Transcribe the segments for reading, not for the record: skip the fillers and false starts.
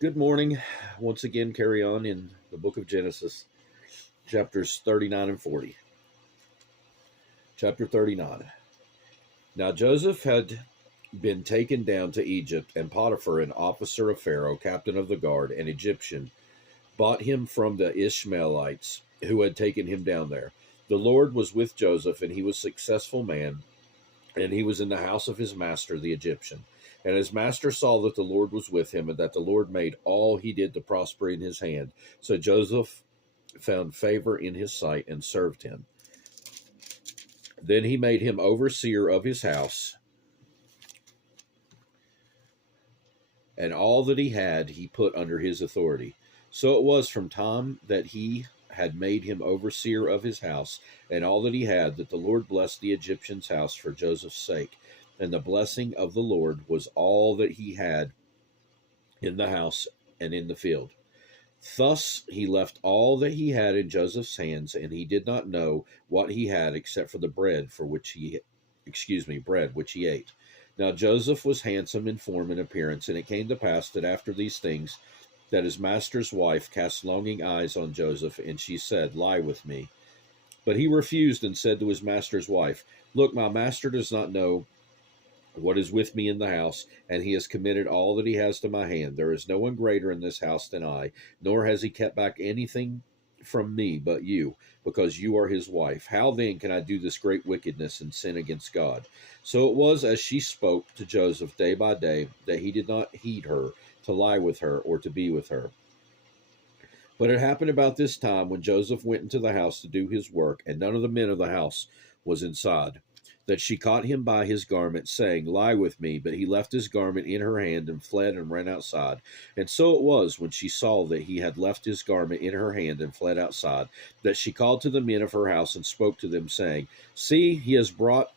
Good morning. Once again, carry on in the book of Genesis, chapters 39 and 40. Chapter 39. Now Joseph had been taken down to Egypt, and Potiphar, an officer of Pharaoh, captain of the guard, an Egyptian, bought him from the Ishmaelites who had taken him down there. The Lord was with Joseph, and he was a successful man, and he was in the house of his master, the Egyptian. And his master saw that the Lord was with him, and that the Lord made all he did to prosper in his hand. So Joseph found favor in his sight and served him. Then he made him overseer of his house, and all that he had he put under his authority. So it was from time that he had made him overseer of his house, and all that he had, that the Lord blessed the Egyptian's house for Joseph's sake. And the blessing of the Lord was all that he had in the house and in the field. Thus he left all that he had in Joseph's hands, and he did not know what he had except for the bread which he ate. Now Joseph was handsome in form and appearance, and it came to pass that after these things, that his master's wife cast longing eyes on Joseph, and she said, "Lie with me." But he refused and said to his master's wife, "Look, my master does not know what is with me in the house, and he has committed all that he has to my hand. There is no one greater in this house than I, nor has he kept back anything from me but you, because you are his wife. How then can I do this great wickedness and sin against God?" So it was as she spoke to Joseph day by day, that he did not heed her, to lie with her, or to be with her. But it happened about this time, when Joseph went into the house to do his work, and none of the men of the house was inside, that she caught him by his garment, saying, "Lie with me." But he left his garment in her hand, and fled and ran outside. And so it was, when she saw that he had left his garment in her hand and fled outside, that she called to the men of her house and spoke to them, saying, "See, he has brought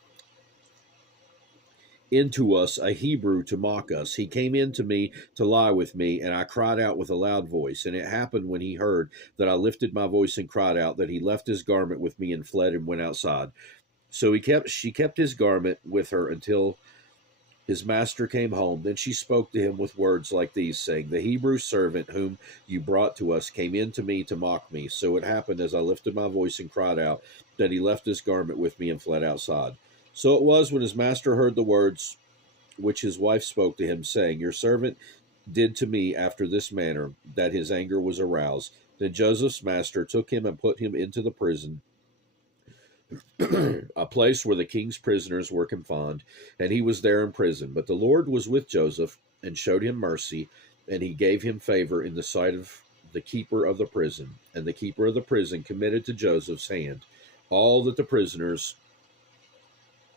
into us a Hebrew to mock us. He came in to me to lie with me, and I cried out with a loud voice. And it happened, when he heard that I lifted my voice and cried out, that he left his garment with me and fled and went outside. So she kept his garment with her until his master came home. Then she spoke to him with words like these, saying, "The Hebrew servant whom you brought to us came in to me to mock me. So it happened, as I lifted my voice and cried out, that he left his garment with me and fled outside." So it was, when his master heard the words which his wife spoke to him, saying, "Your servant did to me after this manner," that his anger was aroused. Then Joseph's master took him and put him into the prison, a place where the king's prisoners were confined, and he was there in prison. But the Lord was with Joseph, and showed him mercy, and he gave him favor in the sight of the keeper of the prison. And the keeper of the prison committed to Joseph's hand all that the prisoners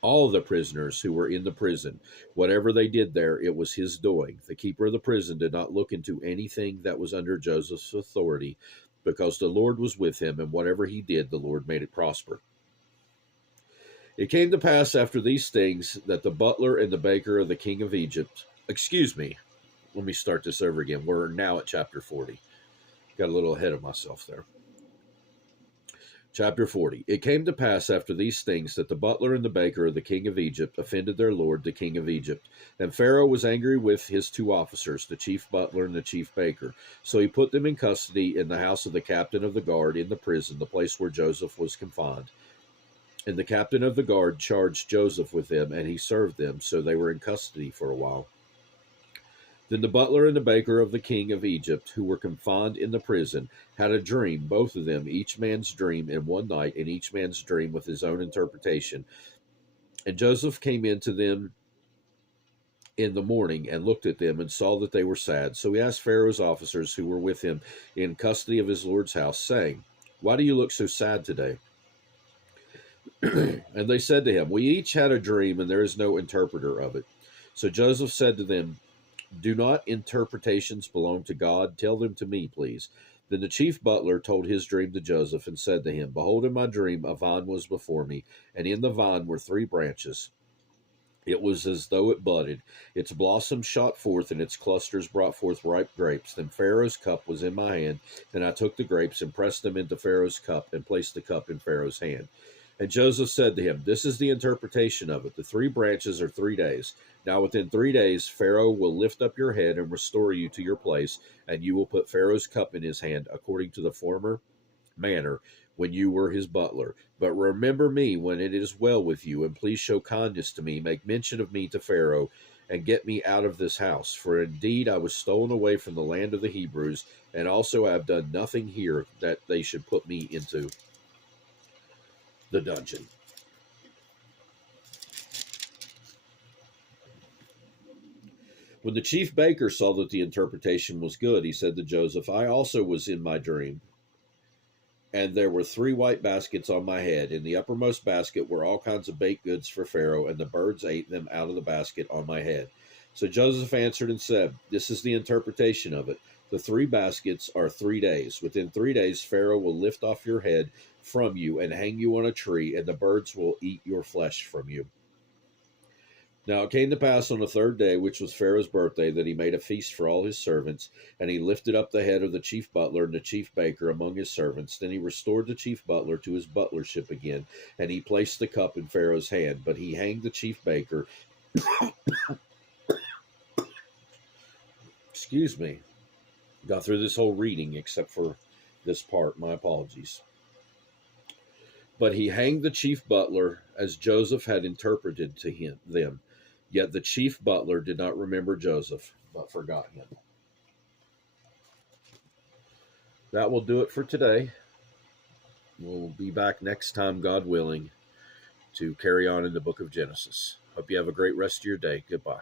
all the prisoners who were in the prison. Whatever they did there, it was his doing. The keeper of the prison did not look into anything that was under Joseph's authority, because the Lord was with him, and whatever he did, the Lord made it prosper. It came to pass after these things, that the butler and the baker of the king of Egypt, let me start this over again. We're now at chapter 40. Got a little ahead of myself there. Chapter 40. It came to pass after these things, that the butler and the baker of the king of Egypt offended their lord, the king of Egypt. And Pharaoh was angry with his two officers, the chief butler and the chief baker. So he put them in custody in the house of the captain of the guard, in the prison, the place where Joseph was confined. And the captain of the guard charged Joseph with them, and he served them. So they were in custody for a while. Then the butler and the baker of the king of Egypt, who were confined in the prison, had a dream, both of them, each man's dream in one night, and each man's dream with his own interpretation. And Joseph came in to them in the morning, and looked at them, and saw that they were sad. So he asked Pharaoh's officers who were with him in custody of his lord's house, saying, "Why do you look so sad today?" And they said to him, "We each had a dream, and there is no interpreter of it." So Joseph said to them, "Do not interpretations belong to God? Tell them to me, please." Then the chief butler told his dream to Joseph, and said to him, "Behold, in my dream a vine was before me, and in the vine were three branches. It was as though it budded. Its blossoms shot forth, and its clusters brought forth ripe grapes. Then Pharaoh's cup was in my hand, and I took the grapes and pressed them into Pharaoh's cup, and placed the cup in Pharaoh's hand." And Joseph said to him, "This is the interpretation of it. The three branches are 3 days. Now within 3 days Pharaoh will lift up your head and restore you to your place, and you will put Pharaoh's cup in his hand, according to the former manner when you were his butler. But remember me when it is well with you, and please show kindness to me. Make mention of me to Pharaoh, and get me out of this house. For indeed I was stolen away from the land of the Hebrews, and also I have done nothing here that they should put me into the dungeon. When the chief baker saw that the interpretation was good, he said to Joseph, I also was in my dream, and there were 3 white baskets on my head. In the uppermost basket were all kinds of baked goods for Pharaoh, and the birds ate them out of the basket on my head. So Joseph answered and said, This is the interpretation of it. The 3 baskets are 3 days. Within 3 days Pharaoh will lift off your head from you and hang you on a tree, and the birds will eat your flesh from you. Now it came to pass on the 3rd day, which was Pharaoh's birthday, that he made a feast for all his servants, and he lifted up the head of the chief butler and the chief baker among his servants. Then he restored the chief butler to his butlership again, and he placed the cup in Pharaoh's hand. But he hanged the chief baker. Excuse me. Got through this whole reading except for this part. My apologies. But he hanged the chief butler as Joseph had interpreted to them. Yet the chief butler did not remember Joseph, but forgot him. That will do it for today. We'll be back next time, God willing, to carry on in the book of Genesis. Hope you have a great rest of your day. Goodbye.